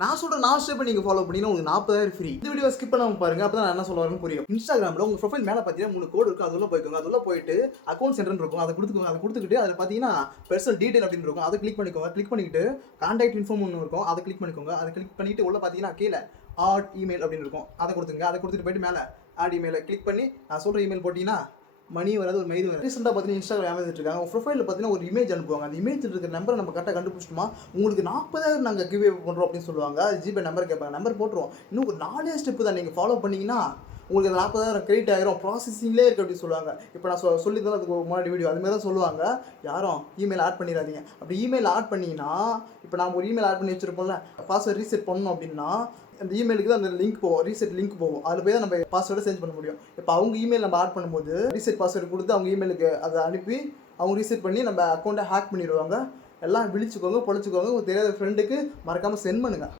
நான் சொல்ற நான் ஸ்டெப் நீங்க ஃபாலோ பண்ணீங்கன்னா உங்களுக்கு நாற்பதாயிரம் ஃப்ரீ இந்த வீடியோ ஸ்கிப் பண்ணாம பாருங்க அப்பதான் நான் என்ன சொல்ல புரியும். இன்ஸ்டாகிராம்ல உங்க ப்ரொஃபைல் மேல பாத்தீங்கன்னா மூணு கோடு இருக்கும் அதுல போய்க்கோங்க. அதுல போயிட்டு அக்கௌண்ட் சென்டர் இருக்கும் அதை கொடுத்துக்கோங்க. அதை கொடுத்துக்கிட்டு அதில் பார்த்தீங்கன்னா பெர்சனல் டீடைல் அப்படின்னு இருக்கும். அதை கிளிக் பண்ணிக்கோங்க. கிளிக் பண்ணிக்கிட்டு கான்டாக்ட் இன்ஃபார்ம் ஒன்று இருக்கும் அதை கிளிக் பண்ணிக்கோங்க. அதை கிளிக் பண்ணிட்டு உள்ள பார்த்தீங்கன்னா கீழே ஆட் இமெயில் அப்படின்னு இருக்கும். அதை கொடுத்துங்க அதை கொடுத்துட்டு போயிட்டு மேலே ஆட் இமெயிலை கிளிக் பண்ணி நான் சொல்ற இமெயில் போட்டீங்கன்னா மணி வராது ஒரு மெயில் வராது. ரீசெண்டாக பார்த்தீங்கன்னா இன்ஸ்டாகிராம் இருக்காங்க உங்கள் ப்ரொஃபைலில் பார்த்தீங்கன்னா ஒரு இமேஜ் அனுப்புவாங்க. அந்த இமேஜ் இருக்கிற நம்பரை நம்ம கரெக்டாக கண்டுபிடிச்சிட்டோமா உங்களுக்கு நாற்பதாயிரம் நாங்கள் கிவே பண்ணுறோம் அப்படின்னு சொல்லுவாங்க. ஜிபே நம்பர் கேட்பாங்க. நம்பர் போட்டுருவோம். இன்னும் ஒரு நாலே ஸ்டெப்பு தான். நீங்கள் ஃபாலோ பண்ணீங்கன்னா உங்களுக்கு அந்த நாற்பதாயிரம் கிரெடிட் ஆகிரும் ப்ராசஸிங்லேயே இருக்குது அப்படின்னு சொல்லுவாங்க. இப்போ நான் சொ சொல்லியிருந்தாலும் அதுக்கு முன்னாடி வீடியோ அதுமாதிரி தான் சொல்லுவாங்க. யாரும் இமெயில் ஆட் பண்ணிடாதீங்க. அப்படி இமெயில் ஆட் பண்ணிங்கன்னா இப்போ நாம் ஒரு இமெயில் ஆட் பண்ணி வச்சிருப்போம்ல பாஸ்வேர்ட் ரீசெட் பண்ணணும் அப்படின்னா அந்த இமெயிலுக்கு தான் அந்த லிங்க் போகும் ரீசெட் லிங்க் போகும் அதில் போய் தான் நம்ம பாஸ்வேர்டை சேஞ்ச் பண்ண முடியும். இப்போ அவங்க இமெயில் நம்ம ஆட் பண்ணும்போது ரீசெட் பாஸ்வேர்டு கொடுத்து அவங்க இமெயிலுக்கு அதை அனுப்பி அவங்க ரீசெட் பண்ணி நம்ம அக்கௌண்ட்டை ஹேக் பண்ணிடுவாங்க. எல்லாம் விழிச்சுக்கோங்க பொழைச்சிக்கோங்க. தெரியாத ஃப்ரெண்டுக்கு மறக்காமல் சென்ட் பண்ணுங்கள்